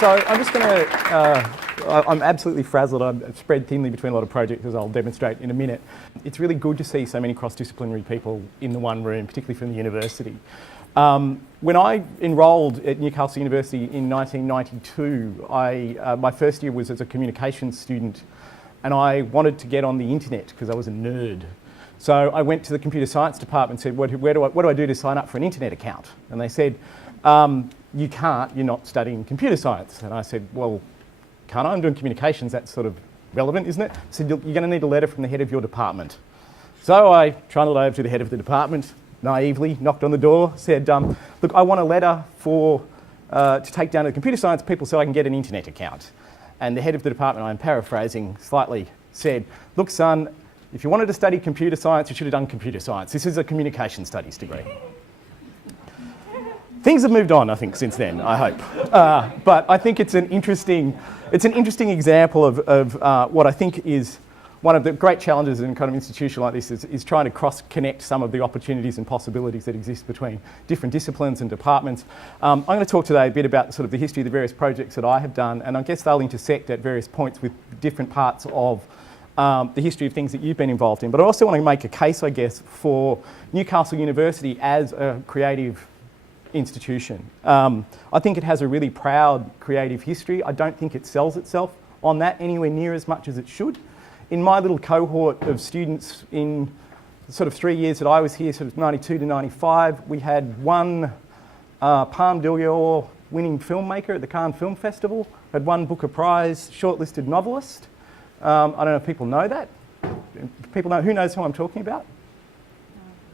So I'm just going to, I'm absolutely frazzled. I'm spread thinly between a lot of projects, as I'll demonstrate in a minute. It's really good to see so many cross-disciplinary people in the one room, particularly from the university. When I enrolled at Newcastle University in 1992, my first year was as a communications student, and I wanted to get on the internet because I was a nerd. So I went to the computer science department and said, what do I do to sign up for an internet account? And they said, you can't, you're not studying computer science. And I said, well, can't I? I'm doing communications, that's sort of relevant, isn't it? I said, you're going to need a letter from the head of your department. So I trundled over to the head of the department, naively knocked on the door, said, look, I want a letter to take down to the computer science people so I can get an internet account. And the head of the department, I'm paraphrasing slightly, said, look son, if you wanted to study computer science, you should have done computer science. This is a communication studies degree. Things have moved on, I think, since then, I hope. But I think it's an interesting example of what I think is one of the great challenges in kind of institution like this is trying to cross-connect some of the opportunities and possibilities that exist between different disciplines and departments. I'm going to talk today a bit about sort of the history of the various projects that I have done, and I guess they'll intersect at various points with different parts of the history of things that you've been involved in. But I also want to make a case, I guess, for Newcastle University as a creative institution. I think it has a really proud creative history. I don't think it sells itself on that anywhere near as much as it should. In my little cohort of students in the sort of 3 years that I was here, sort of 92 to 95, we had one Palme d'Or winning filmmaker at the Cannes Film Festival, had one Booker Prize shortlisted novelist. I don't know if people know that. People know, who knows who I'm talking about?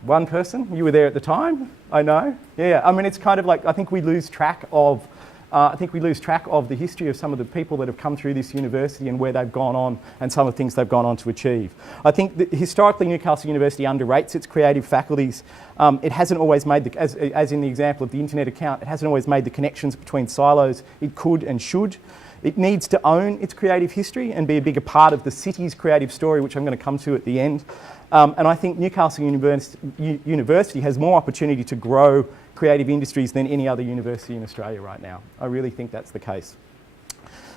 One person? You were there at the time? I know. Yeah, I mean, it's kind of like, I think we lose track of the history of some of the people that have come through this university and where they've gone on and some of the things they've gone on to achieve. I think that historically Newcastle University underrates its creative faculties. It hasn't always made, as in the example of the internet account, it hasn't always made the connections between silos it could and should. It needs to own its creative history and be a bigger part of the city's creative story, which I'm going to come to at the end. And I think Newcastle University has more opportunity to grow creative industries than any other university in Australia right now. I really think that's the case.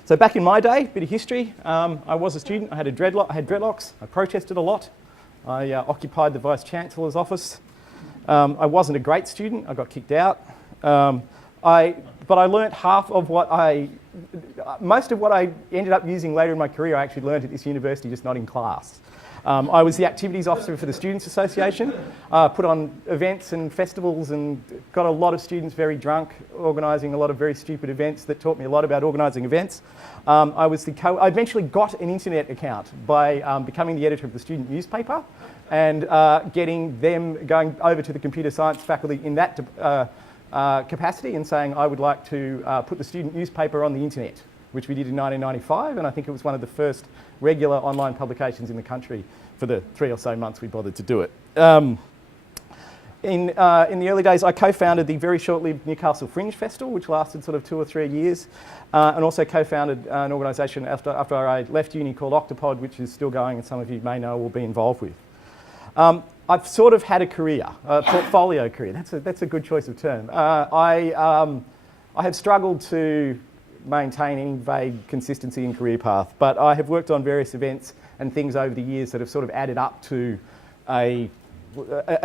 So back in my day, bit of history, I was a student, I had dreadlocks, I protested a lot, I occupied the Vice-Chancellor's office. I wasn't a great student, I got kicked out. But I learnt most of what I ended up using later in my career I actually learnt at this university, just not in class. I was the activities officer for the Students' Association, put on events and festivals and got a lot of students very drunk, organising a lot of very stupid events that taught me a lot about organising events. I eventually got an internet account by becoming the editor of the student newspaper and getting them going over to the computer science faculty in that capacity and saying I would like to put the student newspaper on the internet, which we did in 1995, and I think it was one of the first regular online publications in the country for the 3 or so months we bothered to do it. In the early days, I co-founded the very short-lived Newcastle Fringe Festival, which lasted sort of 2 or 3 years, and also co-founded an organisation after I left uni called Octopod, which is still going and some of you may know or will be involved with. I've sort of had a career, a portfolio career. That's a good choice of term. I have struggled to maintain any vague consistency in career path, but I have worked on various events and things over the years that have sort of added up to a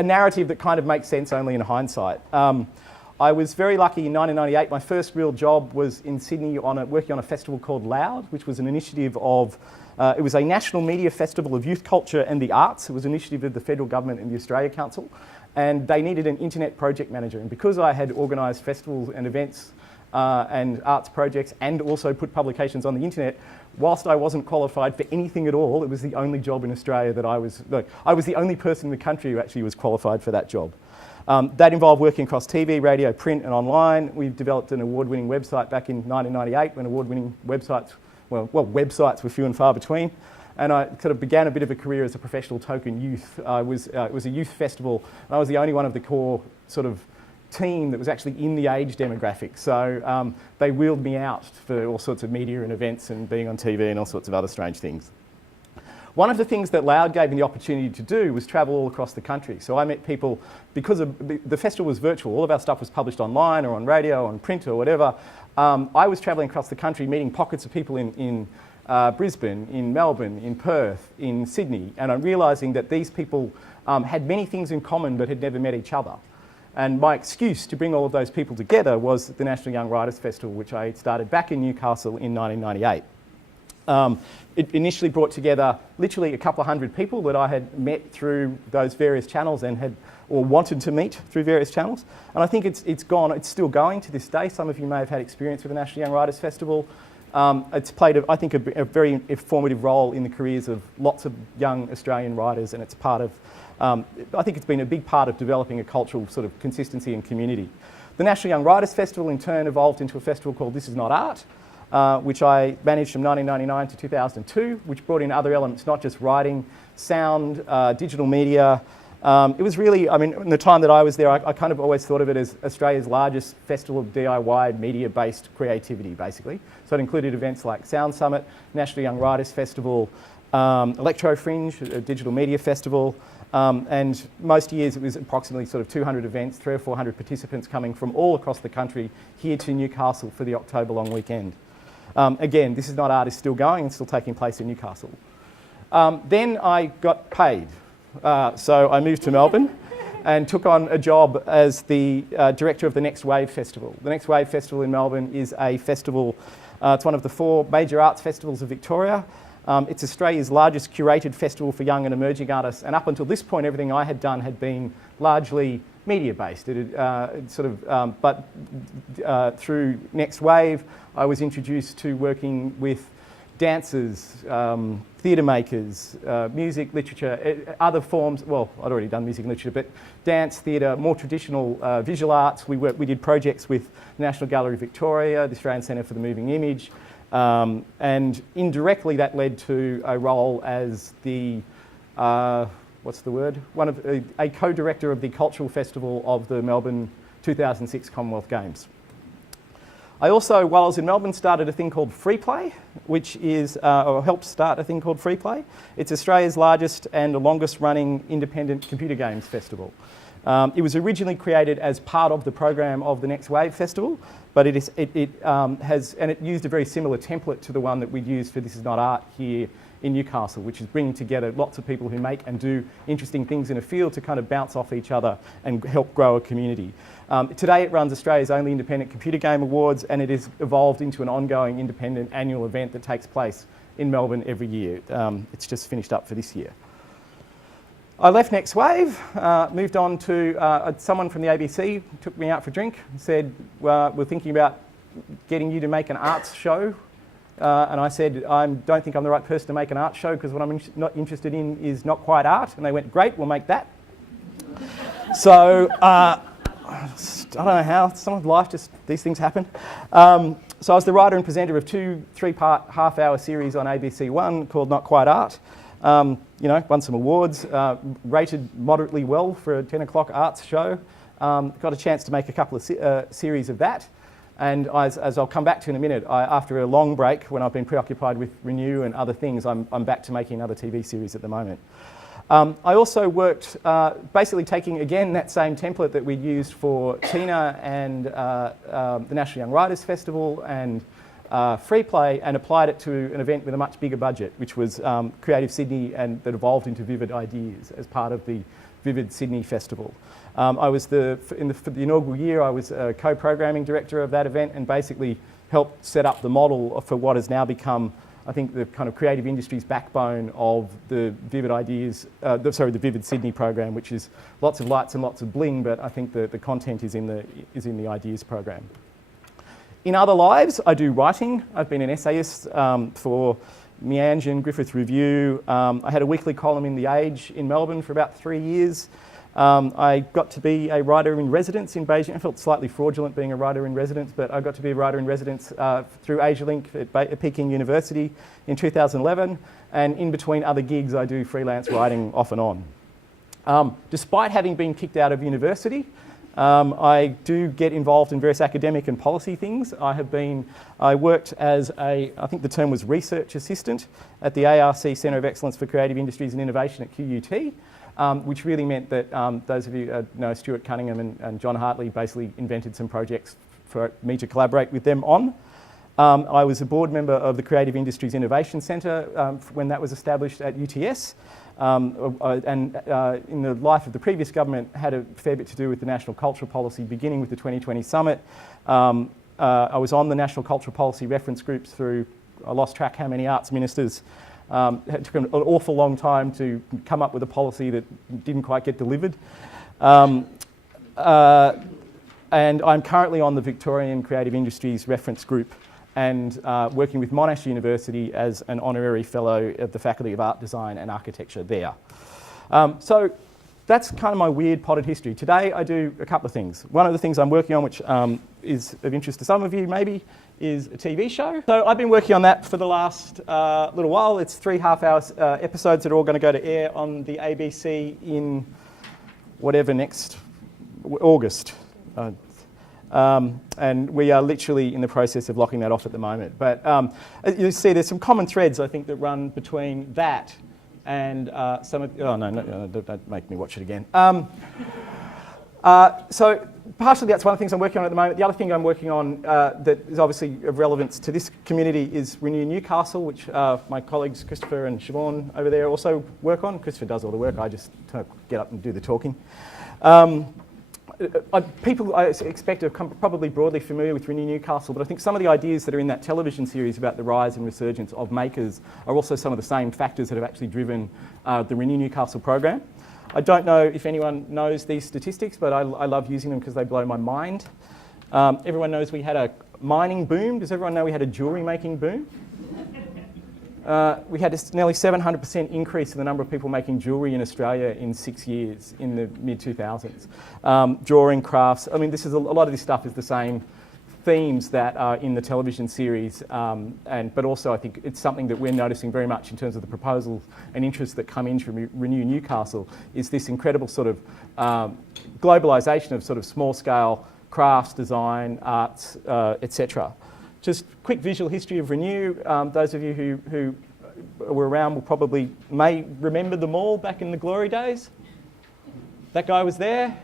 narrative that kind of makes sense only in hindsight. I was very lucky in 1998. My first real job was in Sydney working on a festival called Loud, which was an initiative of it was a national media festival of youth culture and the arts. It was an initiative of the federal government and the Australia Council, and they needed an internet project manager. And because I had organised festivals and events and arts projects and also put publications on the internet, whilst I wasn't qualified for anything at all, it was the only job in Australia that I was the only person in the country who actually was qualified for that job. That involved working across TV, radio, print and online. We developed an award-winning website back in 1998 when award-winning websites were few and far between. And I sort of began a bit of a career as a professional token youth. It was a youth festival, and I was the only one of the core sort of team that was actually in the age demographic. So they wheeled me out for all sorts of media and events and being on TV and all sorts of other strange things. One of the things that Loud gave me the opportunity to do was travel all across the country. So I met people, because the festival was virtual, all of our stuff was published online or on radio, on print or whatever. I was travelling across the country meeting pockets of people in Brisbane, in Melbourne, in Perth, in Sydney, and I'm realising that these people had many things in common but had never met each other. And my excuse to bring all of those people together was the National Young Writers Festival, which I started back in Newcastle in 1998. It initially brought together literally a couple of hundred people that I had met through those various channels and had or wanted to meet through various channels. And I think it's still going to this day. Some of you may have had experience with the National Young Writers Festival. It's played, I think, a very formative role in the careers of lots of young Australian writers, and it's part of, I think it's been a big part of developing a cultural sort of consistency and community. The National Young Writers Festival in turn evolved into a festival called This Is Not Art, which I managed from 1999 to 2002, which brought in other elements, not just writing, sound, digital media. It was really, I mean, in the time that I was there, I kind of always thought of it as Australia's largest festival of DIY media-based creativity, basically. So it included events like Sound Summit, National Young Writers Festival, Electro Fringe, a digital media festival, and most years it was approximately sort of 200 events, 300 or 400 participants coming from all across the country here to Newcastle for the October long weekend. Again, This Is Not Art is still going and still taking place in Newcastle. Then I got paid. So I moved to Melbourne and took on a job as the director of the Next Wave Festival. The Next Wave Festival in Melbourne is a festival, it's one of the 4 major arts festivals of Victoria. It's Australia's largest curated festival for young and emerging artists, and up until this point everything I had done had been largely media-based. But through Next Wave I was introduced to working with dancers, theatre makers, music, literature, other forms. Well, I'd already done music and literature, but dance, theatre, more traditional visual arts. We did projects with the National Gallery of Victoria, the Australian Centre for the Moving Image, and indirectly that led to a role as the, a co-director of the Cultural Festival of the Melbourne 2006 Commonwealth Games. I also, while I was in Melbourne, started a thing called Free Play, which is, or helped start a thing called Free Play. It's Australia's largest and the longest running independent computer games festival. It was originally created as part of the program of the Next Wave Festival, but it used a very similar template to the one that we'd used for This Is Not Art here in Newcastle, which is bringing together lots of people who make and do interesting things in a field to kind of bounce off each other and help grow a community. Today it runs Australia's only independent computer game awards, and it has evolved into an ongoing independent annual event that takes place in Melbourne every year. It's just finished up for this year. I left Next Wave, moved on to someone from the ABC, took me out for a drink and said, we're thinking about getting you to make an arts show. And I said, I don't think I'm the right person to make an art show because what I'm not interested in is not quite art. And they went, great, we'll make that. So I don't know how, someone's life, just these things happen. So I was the writer and presenter of 2 3-part half-hour series on ABC One called Not Quite Art. Won some awards, rated moderately well for a 10 o'clock arts show. Got a chance to make a couple of series of that. And as I'll come back to in a minute, after a long break when I've been preoccupied with Renew and other things, I'm back to making another TV series at the moment. I also worked basically taking again that same template that we'd used for Tina and the National Young Writers Festival and Free Play and applied it to an event with a much bigger budget, which was Creative Sydney, and that evolved into Vivid Ideas as part of the Vivid Sydney Festival. I was for the inaugural year, I was a co-programming director of that event and basically helped set up the model for what has now become, I think, the kind of creative industry's backbone of the Vivid Ideas, the Vivid Sydney program, which is lots of lights and lots of bling, but I think the content is in the Ideas program. In other lives, I do writing. I've been an essayist for Meanjin, Griffith Review. I had a weekly column in The Age in Melbourne for about 3 years. I got to be a writer in residence in Beijing. I felt slightly fraudulent being a writer in residence, but I got to be a writer in residence through AsiaLink at Peking University in 2011. And in between other gigs, I do freelance writing off and on. Despite having been kicked out of university, I do get involved in various academic and policy things. I worked as I think the term was research assistant at the ARC Centre of Excellence for Creative Industries and Innovation at QUT. Which really meant that those of you know Stuart Cunningham and John Hartley basically invented some projects for me to collaborate with them on. I was a board member of the Creative Industries Innovation Centre when that was established at UTS. And in the life of the previous government, had a fair bit to do with the national cultural policy, beginning with the 2020 summit. I was on the national cultural policy reference groups through, I lost track how many arts ministers. It took an awful long time to come up with a policy that didn't quite get delivered. And I'm currently on the Victorian Creative Industries reference group and working with Monash University as an honorary fellow of the Faculty of Art Design and Architecture there. So that's kind of my weird potted history. Today I do a couple of things. One of the things I'm working on, which is of interest to some of you maybe, is a TV show. So I've been working on that for the last little while. It's 3 half-hour episodes that are all going to go to air on the ABC in whatever next August. And we are literally in the process of locking that off at the moment. But you see there's some common threads, I think, that run between that and some of... Oh, no, don't make me watch it again. So partially that's one of the things I'm working on at the moment. The other thing I'm working on that is obviously of relevance to this community is Renew Newcastle, which my colleagues Christopher and Siobhan over there also work on. Christopher does all the work, I just get up and do the talking. People I expect are probably broadly familiar with Renew Newcastle, but I think some of the ideas that are in that television series about the rise and resurgence of makers are also some of the same factors that have actually driven the Renew Newcastle program. I don't know if anyone knows these statistics, but I love using them because they blow my mind. Everyone knows we had a mining boom. Does everyone know we had a jewellery making boom? We had a nearly 700% increase in the number of people making jewellery in Australia in 6 years in the mid-2000s. Drawing, crafts, I mean, a lot of this stuff is the same themes that are in the television series, but also I think it's something that we're noticing very much in terms of the proposals and interests that come into Renew Newcastle, is this incredible sort of globalisation of sort of small-scale crafts, design, arts, etc. Just quick visual history of Renew. Those of you who were around may remember the mall back in the glory days. That guy was there.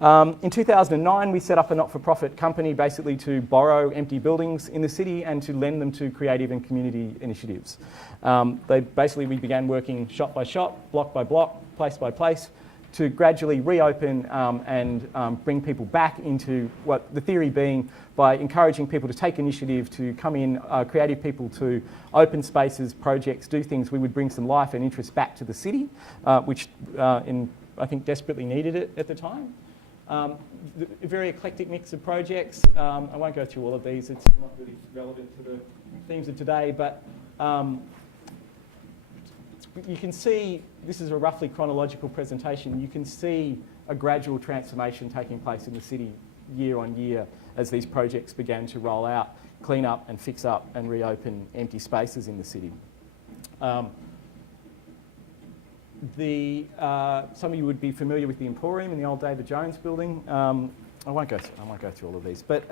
In 2009, we set up a not-for-profit company basically to borrow empty buildings in the city and to lend them to creative and community initiatives. We began working shop by shop, block by block, place by place, to gradually reopen and bring people back into what the theory being by encouraging people to take initiative, to come in, creative people to open spaces, projects, do things. We would bring some life and interest back to the city, which I think desperately needed it at the time. A very eclectic mix of projects. I won't go through all of these, it's not really relevant to the themes of today, but you can see, this is a roughly chronological presentation, you can see a gradual transformation taking place in the city year on year as these projects began to roll out, clean up and fix up and reopen empty spaces in the city. Some of you would be familiar with the Emporium in the old David Jones building. I won't go through all of these, but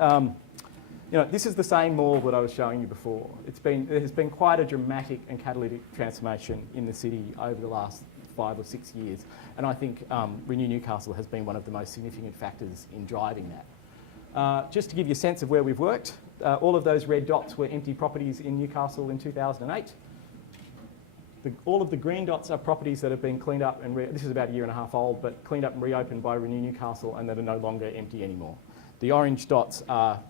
this is the same mall that I was showing you before. There has been quite a dramatic and catalytic transformation in the city over the last 5 or 6 years, and I think Renew Newcastle has been one of the most significant factors in driving that. Just to give you a sense of where we've worked, all of those red dots were empty properties in Newcastle in 2008. All of the green dots are properties that have been cleaned up and this is about a year and a half old, but cleaned up and reopened by Renew Newcastle and that are no longer empty anymore. The orange dots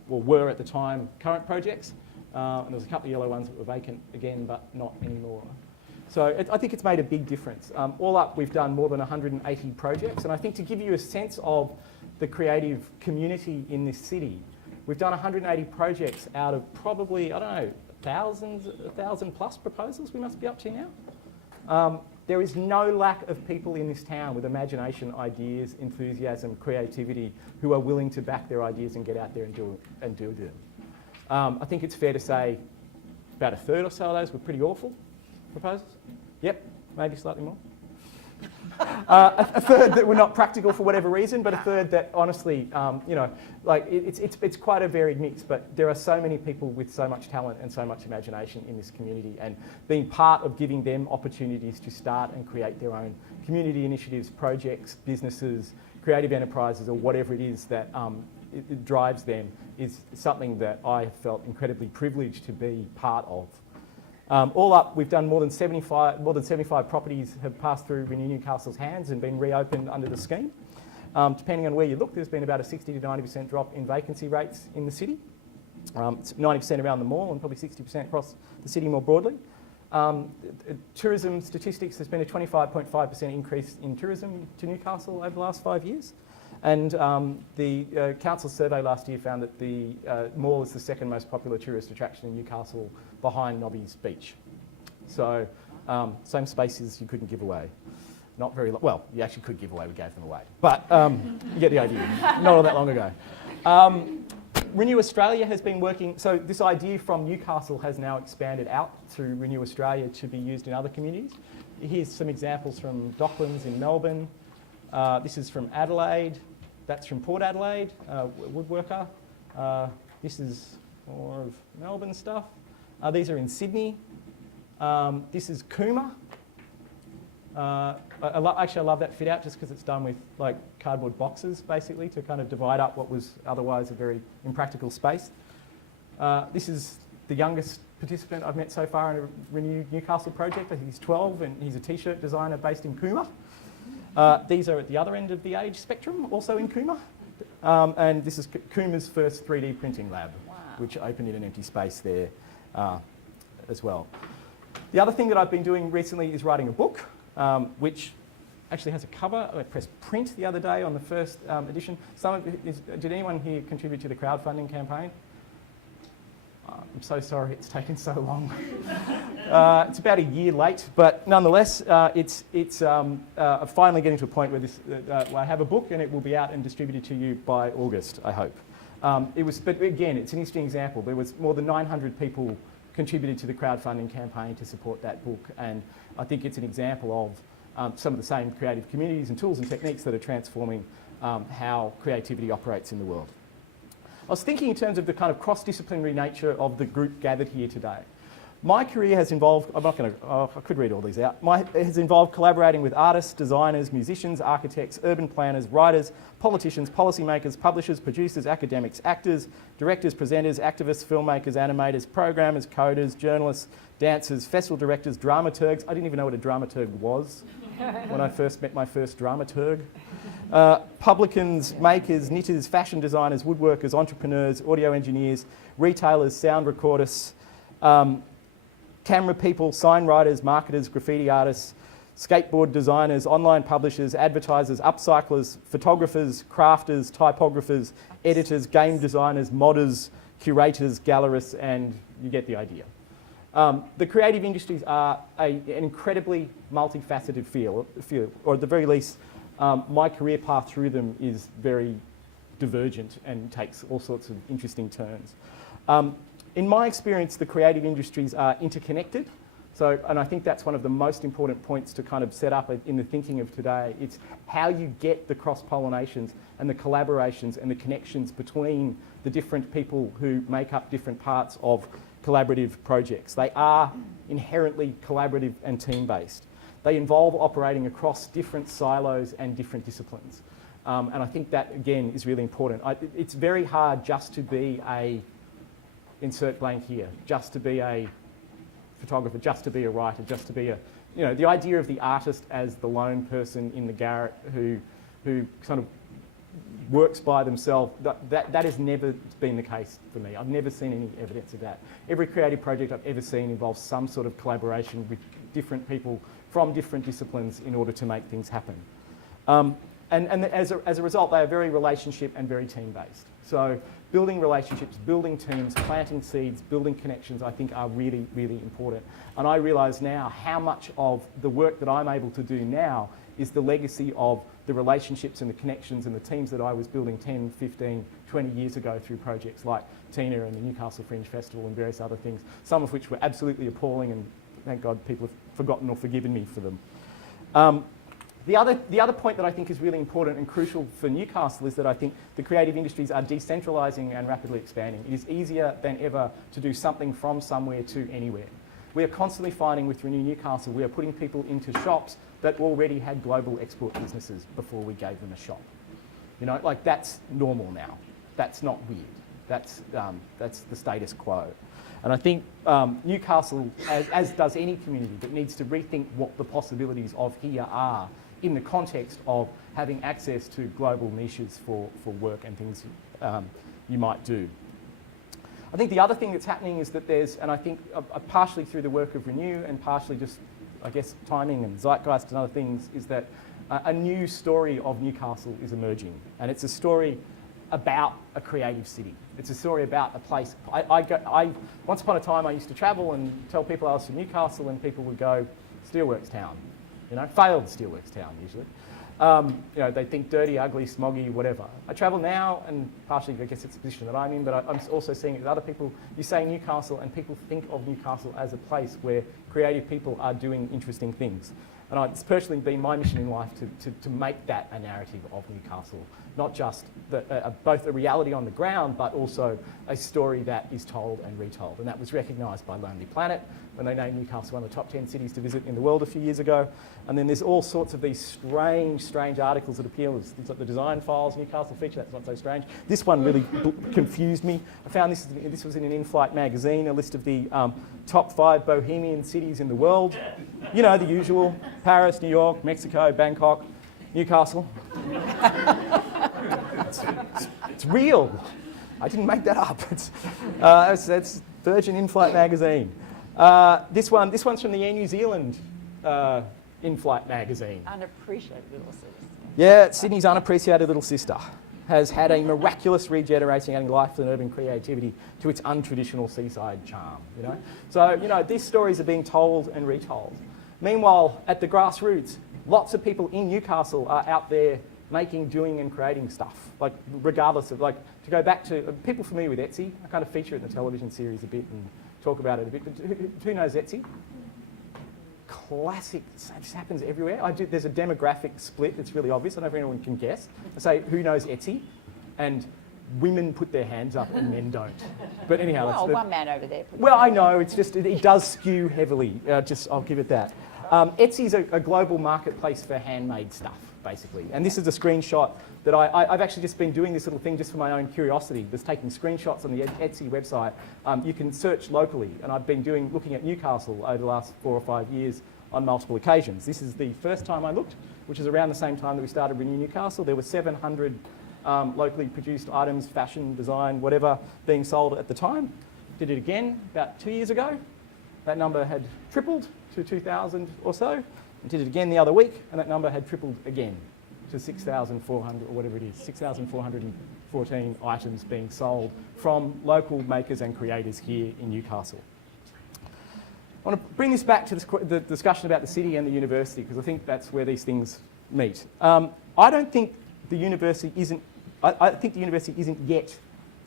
were at the time current projects, and there's a couple of yellow ones that were vacant again, but not anymore. So I think it's made a big difference. All up, we've done more than 180 projects, and I think to give you a sense of the creative community in this city, we've done 180 projects out of probably, I don't know, 1,000 plus proposals we must be up to now. There is no lack of people in this town with imagination, ideas, enthusiasm, creativity, who are willing to back their ideas and get out there and do them. I think it's fair to say about a third or so of those were pretty awful proposals. Yep, maybe slightly more. A third that were not practical for whatever reason, but a third that honestly, it's quite a varied mix, but there are so many people with so much talent and so much imagination in this community, and being part of giving them opportunities to start and create their own community initiatives, projects, businesses, creative enterprises, or whatever it is that it drives them is something that I have felt incredibly privileged to be part of. All up, we've done more than 75 properties have passed through Renew Newcastle's hands and been reopened under the scheme. Depending on where you look, there's been about a 60 to 90% drop in vacancy rates in the city. It's 90% around the mall and probably 60% across the city more broadly. Tourism statistics, there's been a 25.5% increase in tourism to Newcastle over the last 5 years. And the council survey last year found that the mall is the second most popular tourist attraction in Newcastle behind Nobby's Beach. So same spaces you couldn't give away. Not very, well, you actually could give away, we gave them away. But you get the idea, not all that long ago. Renew Australia has been working, so this idea from Newcastle has now expanded out through Renew Australia to be used in other communities. Here's some examples from Docklands in Melbourne. This is from Adelaide. That's from Port Adelaide, woodworker. This is more of Melbourne stuff. These are in Sydney. This is Cooma. Actually, I love that fit out just because it's done with like cardboard boxes, basically, to kind of divide up what was otherwise a very impractical space. This is the youngest participant I've met so far in a Renew Newcastle project. I think he's 12 and he's a t-shirt designer based in Cooma. These are at the other end of the age spectrum, also in Cooma. And this is Cooma's first 3D printing lab, which opened in an empty space there as well. The other thing that I've been doing recently is writing a book, which actually has a cover. I pressed print the other day on the first edition. Did anyone here contribute to the crowdfunding campaign? I'm so sorry it's taken so long. It's about a year late, but nonetheless, it's finally getting to a point where I have a book and it will be out and distributed to you by August, I hope. But again, it's an interesting example. There was more than 900 people contributed to the crowdfunding campaign to support that book, and I think it's an example of some of the same creative communities and tools and techniques that are transforming how creativity operates in the world. I was thinking in terms of the kind of cross-disciplinary nature of the group gathered here today. My career has involved, I could read all these out, has involved collaborating with artists, designers, musicians, architects, urban planners, writers, politicians, policymakers, publishers, producers, academics, actors, directors, presenters, activists, filmmakers, animators, programmers, coders, journalists, dancers, festival directors, dramaturgs. I didn't even know what a dramaturg was when I first met my first dramaturg. Publicans, makers, knitters, fashion designers, woodworkers, entrepreneurs, audio engineers, retailers, sound recordists, camera people, sign writers, marketers, graffiti artists, skateboard designers, online publishers, advertisers, upcyclers, photographers, crafters, typographers, editors, game designers, modders, curators, gallerists, and you get the idea. The creative industries are an incredibly multifaceted field, or at the very least, my career path through them is very divergent and takes all sorts of interesting turns. In my experience, the creative industries are interconnected. And I think that's one of the most important points to kind of set up in the thinking of today. It's how you get the cross-pollinations and the collaborations and the connections between the different people who make up different parts of collaborative projects. They are inherently collaborative and team-based. They involve operating across different silos and different disciplines. And I think that, again, is really important. It's very hard just to be a, insert blank here, just to be a photographer, just to be a writer, just to be a, the idea of the artist as the lone person in the garret who kind of works by themselves, that has never been the case for me. I've never seen any evidence of that. Every creative project I've ever seen involves some sort of collaboration with different people from different disciplines in order to make things happen. And as a result, they are very relationship and very team-based. So building relationships, building teams, planting seeds, building connections, I think are really, really important. And I realise now how much of the work that I'm able to do now is the legacy of the relationships and the connections and the teams that I was building 10, 15, 20 years ago through projects like Tina and the Newcastle Fringe Festival and various other things, some of which were absolutely appalling, and thank God people have forgotten or forgiven me for them. The other point that I think is really important and crucial for Newcastle is that I think the creative industries are decentralising and rapidly expanding. It is easier than ever to do something from somewhere to anywhere. We are constantly finding with Renew Newcastle, we are putting people into shops that already had global export businesses before we gave them a shop. Like that's normal now. that's not weird. That's the status quo. And I think Newcastle, as does any community, that needs to rethink what the possibilities of here are in the context of having access to global niches for work and things you might do. I think the other thing that's happening is that there's, and I think partially through the work of Renew and partially just, I guess, timing and zeitgeist and other things, is that a new story of Newcastle is emerging. And it's a story about a creative city. It's a story about a place. Once upon a time, I used to travel and tell people I was from Newcastle, and people would go, steelworks town, you know, failed steelworks town usually. You know, they think dirty, ugly, smoggy, whatever. I travel now, and partially I guess it's the position that I'm in, but I'm also seeing it with other people. You say Newcastle, and people think of Newcastle as a place where creative people are doing interesting things. And it's personally been my mission in life to make that a narrative of Newcastle, not just both a reality on the ground, but also a story that is told and retold. And that was recognised by Lonely Planet when they named Newcastle one of the top 10 cities to visit in the world a few years ago. And then there's all sorts of these strange articles that appeal. There's things like the Design Files Newcastle feature, that's not so strange. This one really confused me. I found this was in an in-flight magazine, a list of the top 5 bohemian cities in the world. You know, the usual: Paris, New York, Mexico, Bangkok, Newcastle. It's real. I didn't make that up. It's Virgin in-flight magazine. This one's from the Air New Zealand in-flight magazine. Unappreciated little sister. Yeah, Sydney's unappreciated little sister has had a miraculous regenerating, adding life and urban creativity to its untraditional seaside charm. You know, so you know these stories are being told and retold. Meanwhile, at the grassroots, lots of people in Newcastle are out there making, doing, and creating stuff. Like, regardless of, like, to go back to people familiar with Etsy. I kind of feature it in the television series a bit and talk about it a bit. But who knows Etsy? Classic. It just happens everywhere. There's a demographic split that's really obvious. I don't know if anyone can guess. I say, who knows Etsy? And women put their hands up and men don't. But anyhow, well, one man over there. Well, I know, it's just, it does skew heavily. I'll give it that. Etsy's a global marketplace for handmade stuff, basically. And this is a screenshot that I've actually just been doing this little thing just for my own curiosity, just taking screenshots on the Etsy website. You can search locally, and I've been looking at Newcastle over the last 4 or 5 years on multiple occasions. This is the first time I looked, which is around the same time that we started Renew Newcastle. There were 700 locally produced items, fashion, design, whatever, being sold at the time. Did it again about 2 years ago. That number had tripled to 2,000 or so. And did it again the other week, and that number had tripled again to 6,400 or whatever it is, 6,414 items being sold from local makers and creators here in Newcastle. I want to bring this back to the discussion about the city and the university, because I think that's where these things meet. I think the university isn't yet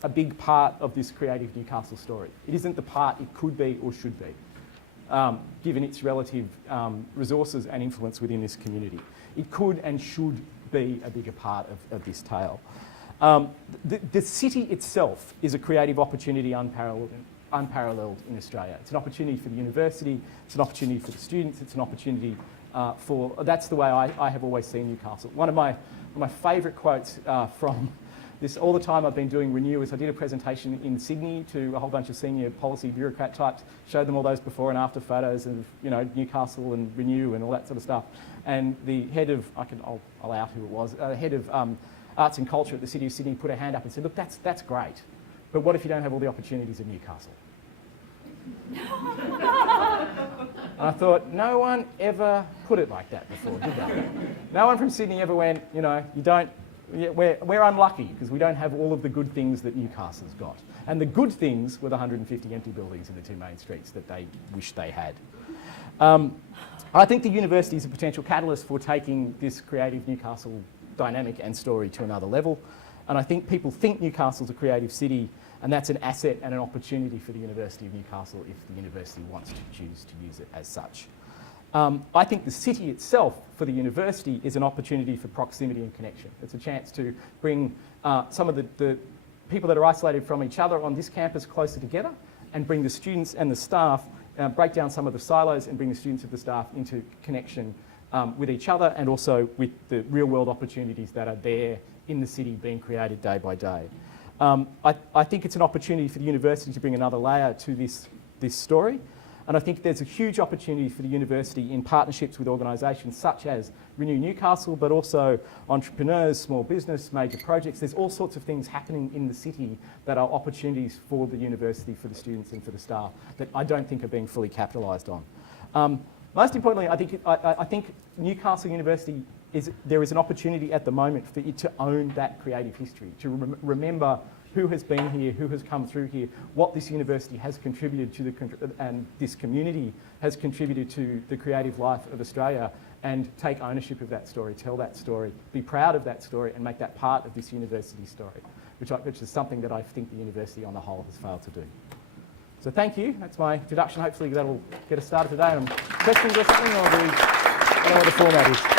a big part of this creative Newcastle story. It isn't the part it could be or should be, given its relative resources and influence within this community. It could and should be a bigger part of this tale. The city itself is a creative opportunity unparalleled in Australia. It's an opportunity for the university, it's an opportunity for the students, it's an opportunity that's the way I have always seen Newcastle. One of my favourite quotes from this, all the time I've been doing Renew, is I did a presentation in Sydney to a whole bunch of senior policy bureaucrat types, showed them all those before and after photos of, you know, Newcastle and Renew and all that sort of stuff. And the head of, I'll out who it was, head of Arts and Culture at the City of Sydney put her hand up and said, look, that's great, but what if you don't have all the opportunities of Newcastle? And I thought, no one ever put it like that before, did they? No one from Sydney ever went, you know, we're unlucky because we don't have all of the good things that Newcastle's got. And the good things were the 150 empty buildings in the 2 main streets that they wish they had. I think the university is a potential catalyst for taking this creative Newcastle dynamic and story to another level. And I think people think Newcastle's a creative city, and that's an asset and an opportunity for the University of Newcastle if the university wants to choose to use it as such. I think the city itself for the university is an opportunity for proximity and connection. It's a chance to bring some of the people that are isolated from each other on this campus closer together, and bring the students and the staff, break down some of the silos and bring the students and the staff into connection with each other, and also with the real world opportunities that are there in the city being created day by day. I think it's an opportunity for the university to bring another layer to this story. And I think there's a huge opportunity for the university in partnerships with organisations such as Renew Newcastle, but also entrepreneurs, small business, major projects. There's all sorts of things happening in the city that are opportunities for the university, for the students and for the staff that I don't think are being fully capitalised on. Most importantly, I think Newcastle University there is an opportunity at the moment for it to own that creative history, to remember who has been here, who has come through here, what this university has contributed to and this community has contributed to the creative life of Australia, and take ownership of that story, tell that story, be proud of that story, and make that part of this university story, which is something that I think the university on the whole has failed to do. So thank you. That's my introduction. Hopefully that'll get us started today. Questions or something, or I don't know what the format is.